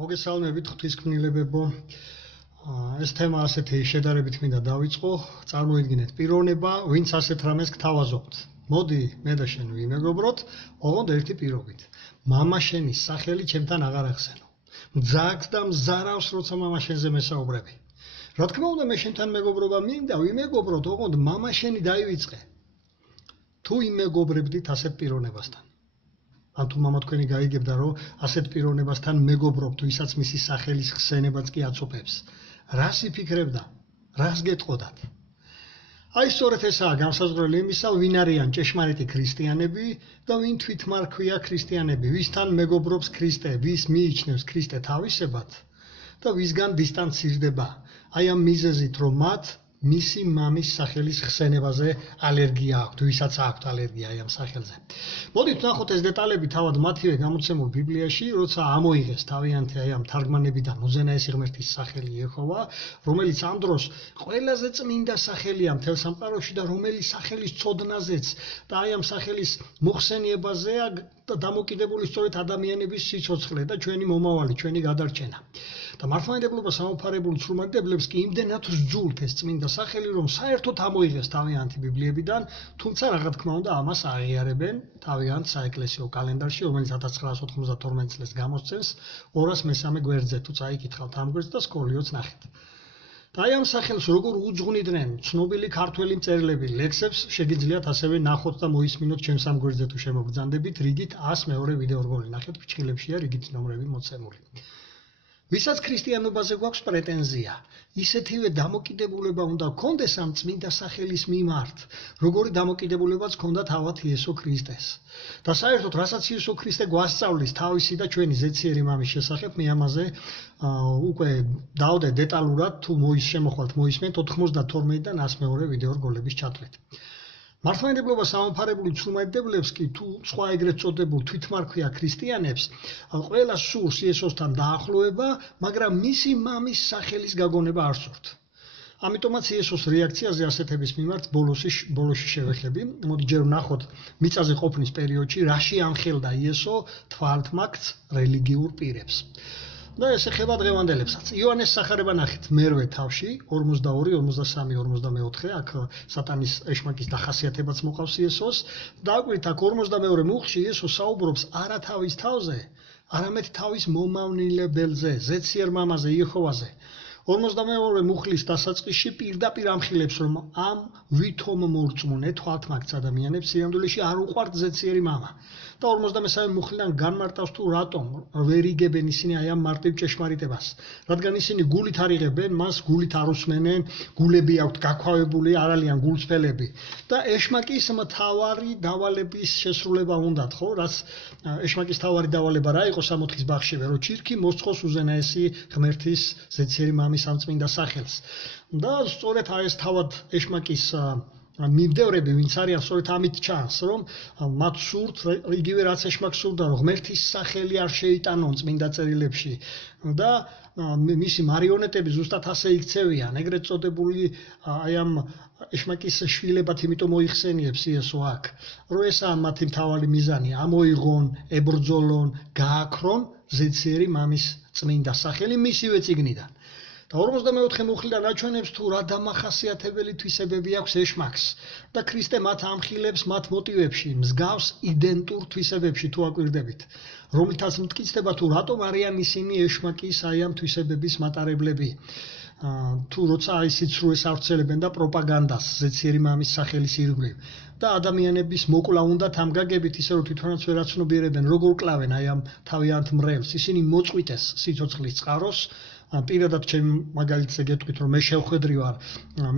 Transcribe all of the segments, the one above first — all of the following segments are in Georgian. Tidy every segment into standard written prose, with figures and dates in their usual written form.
მოგესალმებით ღვთისმშობლებო. ეს თემა ასეთი შედარებით მინდა დავიწყო. წარმოიდგინეთ პიროვნება, ვინც ასეთ რამეს გთავაზობთ. მოდი, მე და შენ ვიმეგობროთ, ოღონდ ერთი პირობით. მამა შენის სახელი ჩემთან აღარ ახსენო. მძაგს და მზარავს, როცა მამა შენზე მესაუბრები. რა თქმა უნდა, მე შენთან მეგობრობა მინდა, ვიმეგობროთ, ოღონდ მამა შენი დაივიწყე. თუ იმეგობრებდით ასეთ პიროვნებასთან. ან თუ მამა თქვენი გაიგებდა, რომ ასეთ პიროვნებასთან მეგობრობთ, ვისაც მისი სახელის ხსენებაც კი აწופებს. რას იფიქრებდა? რას გეტყოდათ? აი სწორედ ესაა განსაზღვრელი იმისა, ვინ არიან ჭეშმარიტი ქრისტიანები და ვინ თვითმარქვია ქრისტიანები, ვისთან მეგობრობს ქრისტე, ვის მიიჩნევს ქრისტე თავისებად და ვისგან დისტანცირდება. აი ამ მიზეზით, რომ მათ მისი მამის სახელის ხსენებაზე ალერგია აქვთ, ვისაც აქვთ ალერგია აი ამ სახელზე. მოდით ვნახოთ ეს დეტალები თავად მათივე გამოცემულ ბიბლიაში, როცა ამოიღეს თავიანთი აი ამ თარგმანებიდან უზენაესი ღმერთის სახელი იეჰოვა, რომელიც ამ დროს ყველაზე წმინდა სახელია მთელ სამყაროში და რომელიც სახელის ცოდნაზეც და აი ამ სახელის მოხსენიებაზეა დამოკიდებული სწორედ ადამიანების სიცოცხლე და ჩვენი მომავალი, ჩვენი გადარჩენა. და მართლმადიდებლობა სამოფარებულ ცრუმადიდებლებს კი იმდენად სძულთ ეს წმინდა სახელი, რომ საერთოდ ამოიღეს თავიანთი ბიბლიებიდან, თუმცა რა თქმა უნდა ამას აღიარებენ თავიანთ საეკლესიო კალენდარში, რომელიც 1992 წელს გამოსცემს 203 გვერდზე, თუ წაიკითხავთ ამ გვერდს და სკოლიოც ნახეთ. და აი ამ სახელს როგორ უძღვნიდნენ ცნობილი ქართველი მწერლები ლექსებს, შეგიძლიათ ასევე ნახოთ და მოისმინოთ ჩემს ამ გვერდზე თუ შემოგბრძანდებით, რიგით 102 ვიდეორგოლი ნახეთ, ფრჩხილებშია რიგით ნომრები მოცემული. ვისაც ქრისტიანობაზე გვაქვს პრეტენზია, ისეთივე დამოკიდებულება უნდა გქონდეს ამ წმინდა სახელის მიმართ, როგორი დამოკიდებულებაც ჰქონდა თავად იესო ქრისტეს. და საერთოდ, რასაც იესო ქრისტე გვასწავლის თავისი და ჩვენი ზეციერი მამის შესახებ, მე ამაზე უკვე დავდე დეტალურად, თუ შემოხვალთ მოისმენთ 92-დან 102 ვიდეორგოლების ჩათვლით. მართლმადიდებლობა სამოფარებული ცრუმადიდებლებს კი თუ სხვა ეგრეთ წოდებულ თვითმარქვია ქრისტიანებს ყველა სურს იესოსთან დაახლოება, მაგრამ მისი მამის სახელის გაგონება არ სურთ. ამიტომაც იესოს რეაქციაზე ასეთების მიმართ ბოლოში შევეხები. მოდი ჯერ ვნახოთ მიწაზე ყოფნის პერიოდში რაში ამხელდა იესო თვალთმაქც რელიგიურ პირებს. და ეს ეხება დღევანდელებსაც. იოანეს სახარება ნახეთ მერვე თავში 42, 43, 44, აქ სატანის ეშმაკის დახასიათებაც მოყავს იესოს. დააკვირდით აქ 42 მუხლში იესო საუბრობს არა თავის თავზე, არამედ თავის მომავნილებელზე, ზეციერ მამაზე, იეჰოვაზე. 42 მუხლის დასაწყისში პირდაპირ ამხილებს, რომ ამ ვითომ მორწმუნე თვალთმაქც ადამიანებს სინამდვილეში არ უყვართ ზეციერი მამა. და 43 მუხლიდან განმარტავს თუ რატომ ვერ იგებენ ისინი აი ამ მარტივ ჭეშმარიტებას. რადგან ისინი გულით არ იღებენ, მას გულით არ უსმენენ, გულები აქვთ გაქვავებული, არ არიან გულწრფელები. და ეშმაკის მთავარი დავალების შესრულება უნდათ, ხო? რაც ეშმაკის მთავარი დავალება რა იყო 60-ის ბაღშივე, რომ ჩირქი მოსწყოს უზენაესი ღმერთის ზეციერი მამის ამ წმინდა სახელს. და სწორედ ეს თავად ეშმაკის მიბდევრები, ვინც არიან, სწორედ ამით ჩანს, რომ მათ სურთ იგივე რაც ეშმაკს სურდა, რომ ღმერთის სახელი არ შეიტანონ წმინდა წერილებში და მისი მარიონეტები ზუსტად ასე იქცევიან, ეგრეთ წოდებული აი ამ ეშმაკის შვილებად იმიტომ მოიხსენიებს იესო აქ, რომ ესაა მათი მთავარი მიზანი, ამოიღონ, ებრძოლონ, გააქრონ ზეციერი მამის წმინდა სახელი მისივე წიგნიდან. და 44 მუხლიდან აჩვენებს თუ რა დამახასიათებელი თვისებები აქვს ეშმაკს და ქრისტე მათ ამხილებს მათ მოტივებში, მსგავს იდენტურ თვისებებში თუ აკვირდებით, რომლითაც მტკიცდება თუ რატომ არიან ისინი ეშმაკის აი ამ თვისებების მატარებლები. თუ როცა აი სიცრუეს ავრცელებენ და პროპაგანდას ზეციერი მამის სახელის ირგვლივ და ადამიანების მოკლა უნდათ ამ გაგებით, ისე რომ თვითონაც ვერ აცნობიერებენ, როგორ კლავენ აი ამ თავიანთ მრევლს, ისინი მოწყვიტეს სიცოცხლის წყაროს. პირადად ჩემ მაგალითზე გეტყვით, რომ მე შევხვედრი ვარ,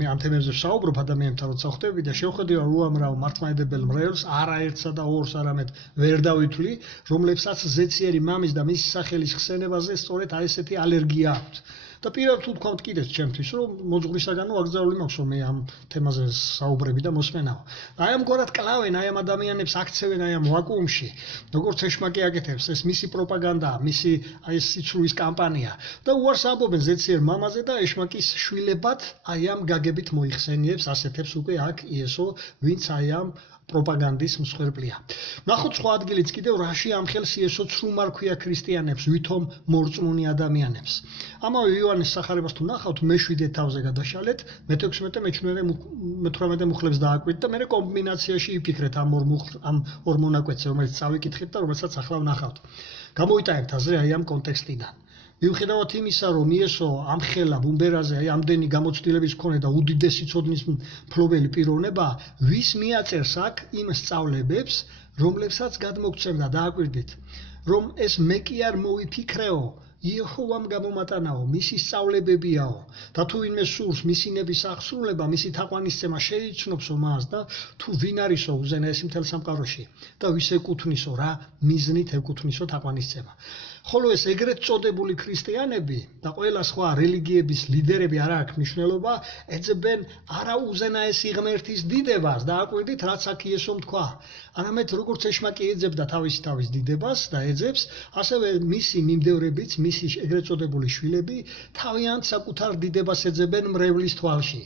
მე ამ თემებზე ვსაუბრობ ადამიანებთან, როცა ხვდები და შევხვედრი ვარ უამრავ მართლმადიდებელ მრევლს, არაერთსა და ორს, არამედ ვერ დავითვლი, რომლებსაც ზეციერი მამის და მისი სახელის ხსენებაზე სწორედ აი ესეთი ალერგია აქვთ. და პირადად თუ თქვამთ კიდეც ჩემთვის, რომ მოძღვრისაგანო აკრძალული მაქვს, რომ მე ამ თემაზე საუბრები და მოსმენაო. აი ამგვარად კლავენ აი ამ ადამიანებს, აქცევენ აი ამ ვაკუუმში, როგორც ეშმაკი აკეთებს, ეს მისი პროპაგანდაა, მისი აი ეს სიცრუის კამპანია და უარს ამბობენ ზეციერ მამაზე და ეშმაკის შვილებად აი ამ გაგებით მოიხსენიებს, ასეთებს უკვე აქ იესო, ვინც აი ამ პროპაგანდის მსხვერპლია. ნახოთ სხვა ადგილიც კიდევ რაში ამხელს იესო ცრუმარ ქვია ქრისტიანებს, ვითომ მორწმუნე ადამიანებს. ამავე იოანეს სახარებას თუ ნახავთ, მე-7 თავზე გადაშალეთ, მე-16, მე-18 მუხლებს დააკვირდით და მე კომბინაციაში იფიქრეთ ამ ორ მონაკვეთზე, რომელიც წავიკითხეთ და რომელსაც ახლა ვნახავთ. გამოიტანებთ აზრი აი ამ კონტექსტიდან. მიუხედავად იმისა, რომ იესო ამხელა ბუმბერაზე აი ამდენი გამოცდილების მქონე და უდიდესი ცოდნის მფლობელი პიროვნება, ვის მიაწერს აქ იმ სწავლებებს, რომლებსაც გადმოგცემდა, დააკვირდით, რომ ეს მე კი არ მოვიფიქრეო, იეჰოვამ გამომატანაო, მისი სწავლებებიაო და თუ ვინმე სურს მისინების აღსრულება, მისი თაყვანისცემა შეიცნობსო მას და თუ ვინ არისო უზენაესი მთელ სამყაროში და ვის ეკუთვნისო, რა მიზნით ეკუთვნისო თაყვანისცემა. ხოლო ეს ეგრეთ წოდებული ქრისტიანები და ყველა სხვა რელიგიების ლიდერები არ აქვს მნიშვნელობა, ეძებენ არა უზენაესი ღმერთის დიდებას და აკვირდით, რაც აქ იესომ თქვა. არამედ როგორც ეშმაკი ეძებდა თავის დიდებას და ეძებს, ასევე მისი მიმდევრებიც, მისი ეგრეთ წოდებული შვილები თავიანთ საკუთარ დიდებას ეძებენ მრევლის თვალში.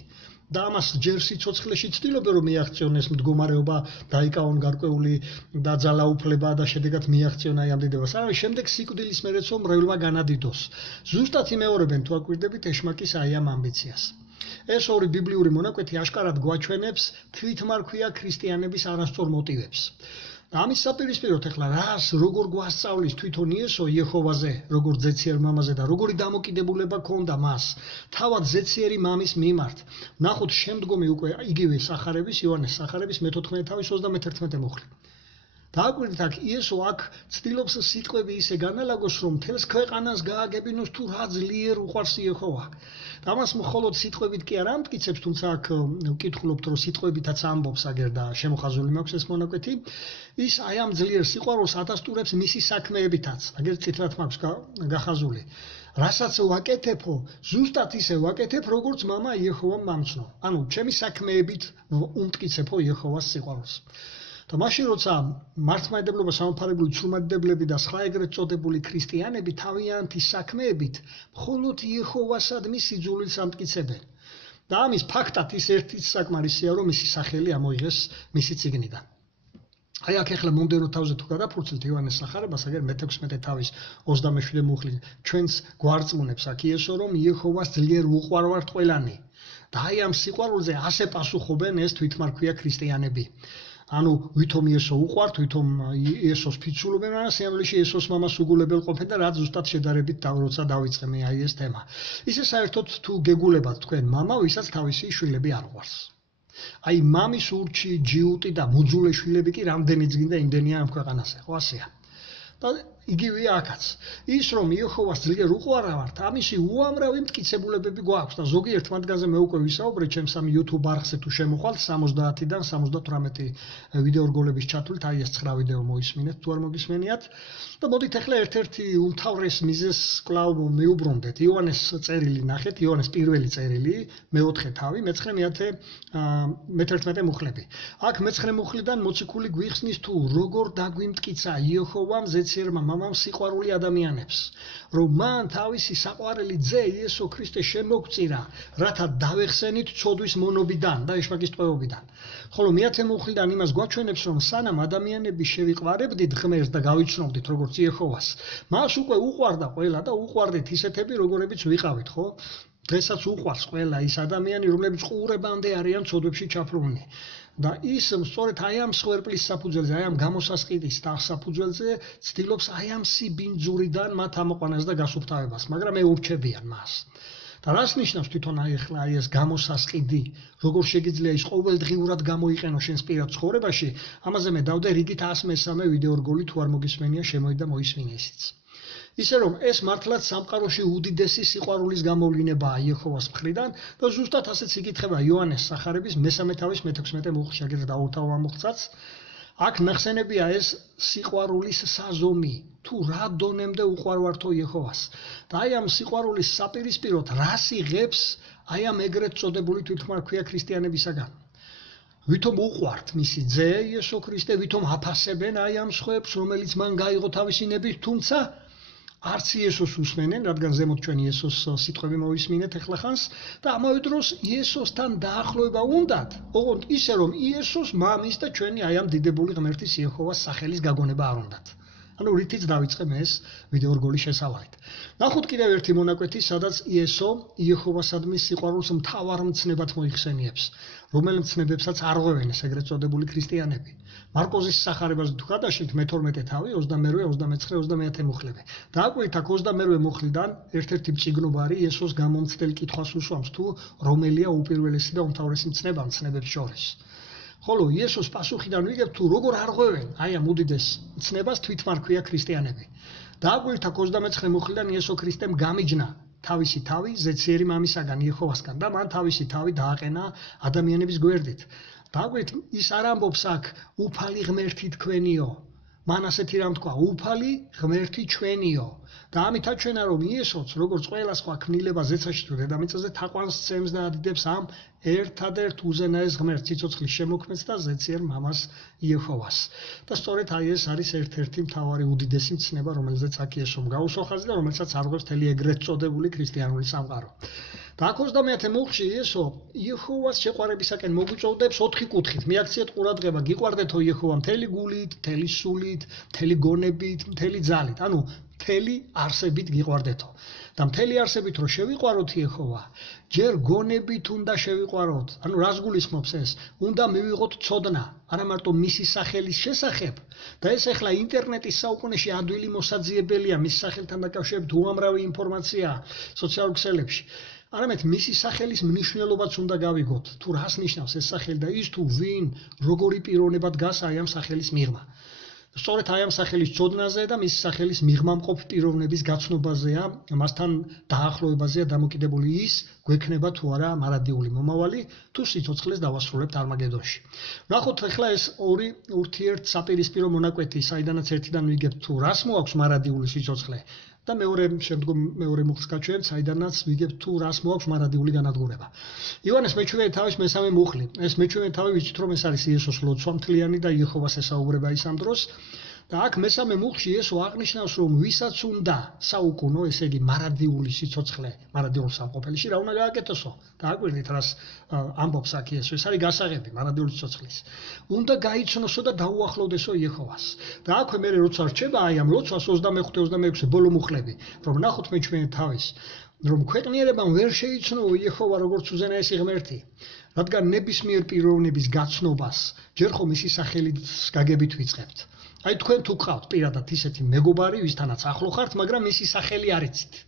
და ამას ჯერ სიცოცხლეში ცდილობენ რომ მიაღწიონ ეს მდგომარეობა, დაიკავონ გარკვეული და ძალაუფლება და შედეგად მიაღწიონ აი ამ დიდებას. ამავე შემდეგ სიკვდილის მერეც რომ მრევლმა განადიდოს. ზუსტად იმეორებენ თუ აკვირდებით ეშმაკის აი ამ ამბიციას. ეს ორი ბიბლიური მონაკვეთი აშკარად გვაჩვენებს თვითმარქვია ქრისტიანების არასწორ მოტივებს. ამის საპირისპიროდ ახლა რას როგორ გვასწავლის თვითონ იესო იეჰოვაზე, როგორ ზეციერ მამაზე და როგორი დამოკიდებულება ჰქონდა მას თავად ზეციერი მამის მიმართ. ნახოთ შემდგომი უკვე იგივე სახარების, იოანეს სახარების მე-14 თავის 21 მუხლი. დააკვირდით აქ იესო აქ ცდილობს სიტყვები ისე განალაგოს, რომ მთელს ქვეყანას გააგებინოს თუ რა ძლიერ უყვარს იეჰოვა. და ამას მხოლოდ სიტყვებით კი არ ამტკიცებს, თუმცა აქ ვკითხულობთ, რომ სიტყვებითაც ამბობს აგერ და შემოხაზული მაქვს ეს მონაკვეთი. ის აი ამ ძლიერ სიყვარულს ადასტურებს მისი საქმეებითაც, აგერ წითლად მაქვს გახაზული. რასაც ვაკეთებო, ზუსტად ისე ვაკეთებ, როგორც მამა იეჰოვამ მომცნო. ანუ ჩემი საქმეებით უმტკიცებო იეჰოვას სიყვარულს. და მაშინ როცა მართლმადიდებლობა, სამომხმარებლო ცრუმადიდებლები და სხვა ეგრეთ წოდებული ქრისტიანები თავიანთი საქმეებით მხოლოდ იეჰოვასადმი სიძულვილს ამტკიცებენ. და ამის ფაქტად ის ერთიც საკმარისია, რომ მისი სახელი ამოიღეს მისი წიგნიდან. აი აქ ახლა მომდევნო თავზე თუ გადაფურცელთ იოანეს სახარებას, აგერ მე-16 თავის 27 მუხლი ჩვენს გვარწმუნებს აქ იესო, რომ იეჰოვას ძლიერ უყვარვართ ყველანი. და აი ამ სიყვარულზე ასე პასუხობენ ეს თვითმარქვია ქრისტიანები. ანუ ვითომ იესო უყვართ, ვითომ იესოს ფიცულობენ, მაგრამ სიამოვნებაში იესოს მამას უგულებელ ყოფენ და რაც ზუსტად შედარებით როცა დავიწყე მე აი ეს თემა. ისე საერთოდ თუ გეგულებათ თქვენ მამა, ვისაც თავისი შვილები არ უყვარს. აი მამის ურჩი, ჯიუტი და მოძულე შვილები კი რამდენიც გინდა იმდენია ამ ქვეყანაზე, ხო ასეა. და იგივეა აქაც. ის რომ იეჰოვას ძლიერ უყვარავთ, ამისი უამრავი მტკიცებულებები გვაქვს და ზოგიერთ მათგანზე მე უკვე ვისაუბრე ჩემს ამ YouTube არხზე თუ შემოხვალთ 70-დან 78 ვიდეო რგოლების ჩათვლით, აი ეს 9 ვიდეო მოისმინეთ თუ არ მოგისმენიათ. და მოდით ახლა ერთ-ერთი უმთავრეს მიზეზს კვლავ მივუბრუნდეთ. იოანეს წერილი ნახეთ, იოანეს პირველი წერილი, მე-4 თავი, მე-11 მუხლები. აქ მე-9 მუხლიდან მოციქული გვიხსნის თუ როგორ დაგვიმტკიცა იეჰოვამ ზეციერმა მამამ სიყვარული ადამიანებს, რომ მან თავისი საყვარელი ძე იესო ქრისტე შემოგწირა, რათა დავეხსენით ცოდვის მონობიდან და ეშმაკის ტყვეობიდან. ხოლო მე-10 მუხლიდან იმას გვაჩვენებს, რომ სანამ ადამიანები შევიყვარებდით ღმერთს და გავიცნობდით როგორც იეჰოვას, მას უკვე უყვარდა ყველა და უყვარდით ისეთები, როგორებიც ვიყავით, ხო? დღესაც უყვარს ყველა ის ადამიანი, რომლებიც ყურებამდე არიან ცოდვებში ჩაფლულნი. და ის სწორედ აი ამ სვერპლის საფუძველზე, აი ამ გამოსასყიდის საფუძველზე ცდილობს აი ამ სიბინძურიდან მათ ამოყვანას და გასუფთავებას, მაგრამ ეურჩებიან მას. და რას ნიშნავს თვითონ აი ახლა აი ეს გამოსასყიდი, როგორ შეგიძლია ის ყოველდღიურად გამოიყენო შენს პირად ცხოვრებაში, ამაზე მე დავდე რიგით 103 ვიდეო რგოლი თუ არ მოგისმენია, შემოიდა მოისმინე ისიც. ისე რომ ეს მართლაც სამყაროში უდიდესი სიყვარულის გამოვლინებაა იეჰოვას მხრიდან და ზუსტად ასეც იკითხება იოანეს სახარების მე-3 თავის მე-16 მუხლში, აგერ დაურთავ ამ მუხლსაც. აქ ნახსენებია ეს სიყვარულის საზომი, თუ რა დონემდე უყვარვართო იეჰოვას. და აი ამ სიყვარულის საპირისპიროდ რას იღებს აი ამ ეგრეთ წოდებული თვითმარქვია ქრისტიანებისაგან. ვითომ უყვართ მისი ძე იესო ქრისტე, ვითომ აფასებენ აი ამ სხვებს, რომელიც მან გაიღო თავისი ნებით, თუმცა არც იესოს უსმენენ, რადგან ზემოთ ჩვენ იესოს სიტყვები მოვისმინეთ ახლა ხანს და ამავე დროს იესოსთან დაახლოება უნდათ, ოღონდ ისე რომ იესოს მამის და ჩვენი აი ამ დიდებული ღმერთის იეჰოვას სახელის გაგონება არ უნდათ. ანუ რითიც დავიწყე მე ეს ვიდეო რგოლის შესავალით. ნახოთ კიდევ ერთი მონაკვეთი, სადაც იესო იეჰოვასადმი სიყვარულს მთავარ მცნებად მოიხსენიებს, რომელ მცნებებსაც არ ღვევენ ეს ეგრეთ წოდებული ქრისტიანები. მარკოზის სახარებას თუ გადაშლით მე-12 თავი 22-23-30 მუხლები. დააკვირდით აქ 22 მუხლიდან ერთ-ერთი მწიგნობარი იესოს გამომცდელ კითხვას უსვამს თუ რომელია უპირველესი და უმთავრესი მცნება მცნებებს შორის. ხოლო იესოს პასუხიდან ვიგებთ თუ როგორ არ ღვევენ აი ამ უდიდეს მცნებას თვითმარქვია ქრისტიანები. დააკვირდით აქ 29 მუხლიდან იესო ქრისტემ გამიჯნა თავისი თავი ზეციერი მამისაგან იეჰოვასგან და მან თავისი თავი დააყენა ადამიანების გვერდით. დააკვირდით ის არ ამბობს აქ უფალი ღმერთი თქვენიო. მან ასეთი რამ თქვა, უფალი ღმერთი ჩვენიო. და ამით აჩვენა რომ იესოც როგორც ყველა სხვა ქმნილება ზეცაში თუ დედამიწაზე თაყვანს სცემს და ადიდებს ამ ერთადერთ უზენაეს ღმერთს სიცოცხლის შემოქმედს და ზეციერ მამას იეჰოვას. და სწორედ აი ეს არის ერთ-ერთი მთავარი უდიდესი მცნება, რომელზეც აქ იესომ გაუსვა ხაზი და რომელსაც არღვევს მთელი ეგრეთ წოდებული ქრისტიანული სამყარო. და აქ 20 მუხლში იესო იეჰოვას შეყვარებისაკენ მოგვიწოდებს 4 კუთხით. მიაქციეთ ყურადღება, გიყვარდეთო იეჰოვა მთელი გულით, მთელი სულით, მთელი გონებით, მთელი ძალით. ანუ მთელი არსებით გიყვარდეთო. და მთელი არსებით რო შევიყვაროთ იეჰოვა, ჯერ გონებით უნდა შევიყვაროთ. ანუ რას გულისხმობს ეს? უნდა მივიღოთ ცოდნა, არა მარტო მისი სახელის შესახებ. და ეს ახლა ინტერნეტის საუკუნეში ადვილი მოსაძიებელია, მის სახელთან დაკავშირებით უამრავი ინფორმაცია სოციალურ ქსელებში. არამედ მისი სახელის მნიშვნელობაც უნდა გავიგოთ, თუ რას ნიშნავს ეს სახელი და ის თუ ვინ, როგორი პიროვნება დგას აი ამ სახელის მიღმა. სწორედ აი ამ სახელის ცოდნაზე და მის სახელის მიღმამყოფ პიროვნების გაცნობაზეა, მასთან დაახლოებაზეა დამოკიდებული ის, გვექნება თუ არა მარადიული მომავალი, თუ სიცოცხლეს დავასრულებთ არმაგედონში. ნახოთ ახლა ეს ორი ურთიერთსაპირისპირო მონაკვეთი, საიდანაც ერთიდან ვიგებთ თუ რას მოაქვს მარადიული სიცოცხლე და მეორე მუხლს გაჩვენებთ, საიდანაც ვიგებთ თუ რას მოაქვს მარადიული განადგურება. ივანეს მეჩვენე თავის მესამე მუხლი. ეს მეჩვენე თავი ვიცით რომ ეს არის იესოს ლოცვა მთლიანი და იეჰოვას ესაუბრება ის ამ დროს. და აქ მესამე მუხლში იესო აღნიშნავს რომ ვისაც უნდა საუკუნო, ესე იგი მარადიული სიცოცხლე, მარადიულ სამყოფელში რა უნდა გააკეთოსო. დააკვირდით რას ამბობს აქ იესო, ეს არის გასაღები მარადიული სიცოცხლის. უნდა გაიცნოსო და დაუახლოვდესო იეჰოვას. და აქვე მე როცა რჩება აი ამ ლოცვას 25-26 ბოლო მუხლები, რომ ნახოთ მეჩვენე თავის, რომ ქვეყნიერებამ ვერ შეიცნო იეჰოვა როგორც უზენაესი ღმერთი, რადგან ნებისმიერ პიროვნების გაცნობას ჯერ ხომ ისი სახელით გაგებით ვიწყებთ. აი თქვენ თუ გყავთ პირადად ისეთი მეგობარი, ვისთანაც ახლო ხართ, მაგრამ მისი სახელი არ იცით.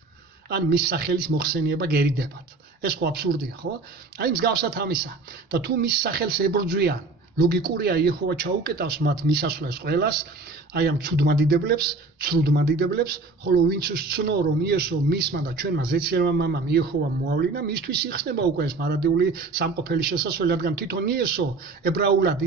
ან მის სახელის მოხსენება გერიდებათ. ეს ხო აბსურდია, ხო? აი მსგავსად ამისა. და თუ მის სახელს ებრძვიან, ლოგიკურია იეჰოვა ჩაუკეტავს მათ მისასვლელს ყველას, აი ამ ცუდმადიდებლებს, ხოლო ვინც ვსცნო რომ იესო მისმა და ჩვენმა ზეციერმა მამამ იეჰოვამ მოავლინა, მისთვის იხსნება უკვე ეს მარადიული სამყოფელი შესასვლელი, რადგან თვითონ იესო ებრაულად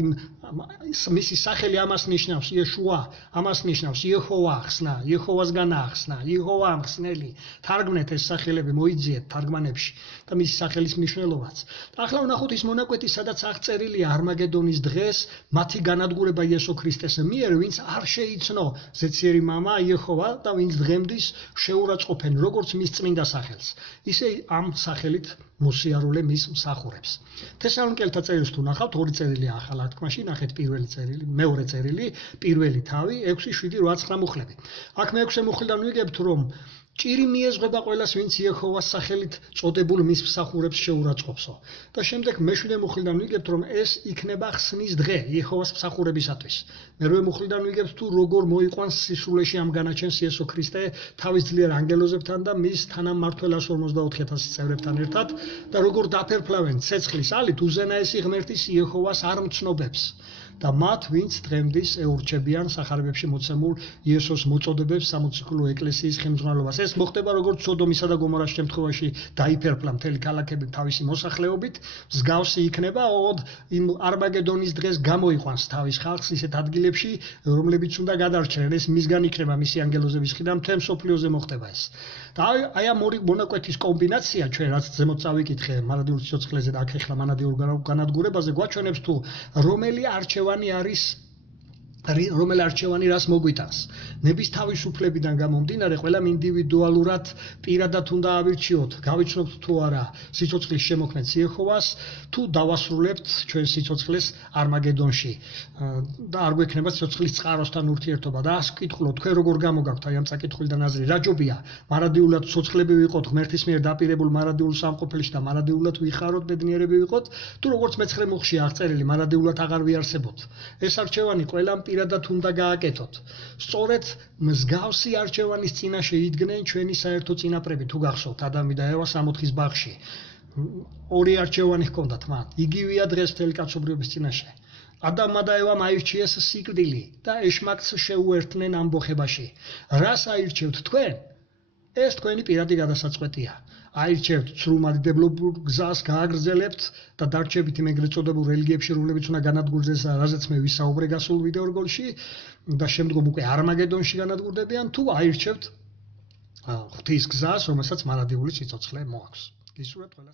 მისი სახელი ამას ნიშნავს იეშუა, ამას ნიშნავს იეჰოვა ახსნა, იეჰოვასგან ახსნა, იეჰოვა ამხსნელი. თარგმნეთ ეს სახელები, მოიძიეთ თარგმანებში და მისი სახელის მნიშვნელობაც. და ახლა ვნახოთ ის მონაკვეთი, სადაც აღწერილია არმაგედონის დღეს მათი განადგურება იესო ქრისტეს მიერ, ვინც არ შეიცნო ზეციერი მამა იეჰოვა და ვინც დღემდის შეურაცხყოფენ როგორც მის წმინდა სახელს, ისე ამ სახელით მოსიარულე მის მსახურებს. თესალონიკელთა წერილს თუ ნახავთ, 2 წერილია ახალ აღთქმაში, ნახეთ პირველი წერილი, მეორე წერილი, პირველი თავი, 6, 7, 8, 9 მუხლები. აქ მე-6 მუხლიდან ვიგებთ რომ ჭირი მიეზღება ყველას, ვინც იეჰოვას სახელით წოდებულ მის მსახურებს შეურაცხყოფსო. და შემდეგ მე-7 მუხლიდან ვიგებთ რომ ეს იქნება ხსნის დღე იეჰოვას მსახურებისათვის. მე-8 მუხლიდან ვიგებთ თუ როგორ მოიყვანს სისულეში ამ განაჩენს იესო ქრისტე თავის ძლიერ ანგელოზებთან და მის თანამმართველ 144,000 წევრებთან ერთად და როგორ დაფერფლავენ ცეცხლის ალით უზენაესი ღმერთის იეჰოვას არ მცნობებს. და მათ, ვინც დღემდის ეურჩებიან სახარებებში მოცემულ იესოს მოწოდებებს სამოციქულო ეკლესიის ხელმძღვანელობას. ეს მოხდება როგორც სოდომისა და გომორას შემთხვევაში დაიფერფლა მთელი ქალაქები თავისი მოსახლეობით, მსგავსი იქნება, ოღონდ იმ არმაგედონის დღეს გამოიყვანს თავის ხალხს ისეთ ადგილებში, რომლებიც უნდა გადარჩნენ. ეს მისგან იქნება მისი ანგელოზების ხიდან მთელ მსოფლიოზე მოხდება ეს. და აი ამ ორი მონაკვეთის კომბინაცია ჩვენ რაც ზემოთ წავიკითხე მარადიულ სიცოცხლეზე და აქ ახლა მანადიურ განადგურებაზე გვაჩვენებს თუ რომელი არჩევანი არის რომელ არჩევანი რას მოგვიტანს. ნების თავისუფლებიდან გამომდინარე, ყველამ ინდივიდუალურად პირადად უნდა ავირჩიოთ, გავიცნობთ თუ არა სიცოცხლის შემოქმედ იეჰოვას, თუ დავასრულებთ ჩვენ სიცოცხლეს არმაგედონში და არ გვექნება სიცოცხლის წყაროსთან ურთიერთობა. და ას ვკითხულობ, თქვენ როგორ გამოგაქვთ აი ამ წაკითხულიდან აზრი, რა ჯობია, მარადიულად ცოცხლები ვიყოთ, ღმერთის მიერ დაპირებულ მარადიულ სამყოფელში და მარადიულად ვიხაროთ, ბედნიერები ვიყოთ, თუ როგორც მეცხრე მუხშია აღწერილი, მარადიულად აღარ ვიარსებოთ. ეს არჩევანი ყველამ პირადად უნდა გააკეთოთ. სწორედ მსგავსი არჩევანის წინაშე იდგნენ ჩვენი საერთო წინაპრები, თუ გახსოვთ, ადამი და ევა 60-ის ბაღში. ორი არჩევანი ჰქონდათ მათ. იგივეა დღეს მთელი კაცობრიობის წინაშე. ადამმა და ევამ აირჩიეს სიკვდილი და ეშმაკს შეუერთდნენ ამბოხებაში. რას აირჩევთ თქვენ? ეს თქვენი პირადი გადასაწყვეტია. აირჩევთ ცრუმადიდებლობურ გზას, გააგრძელებთ და დარჩებით იმ ეგრეთ წოდებულ რელიგიებში, რომლებიც უნდა განადგურდეს, რაზეც მე ვისაუბრე გასულ ვიდეორგოლში და შემდგომ უკვე არმაგედონში განადგურდებიან, თუ აირჩევთ ღვთის გზას, რომელსაც მარადიული სიცოცხლე მოაქვს. გისურვებთ ყველას.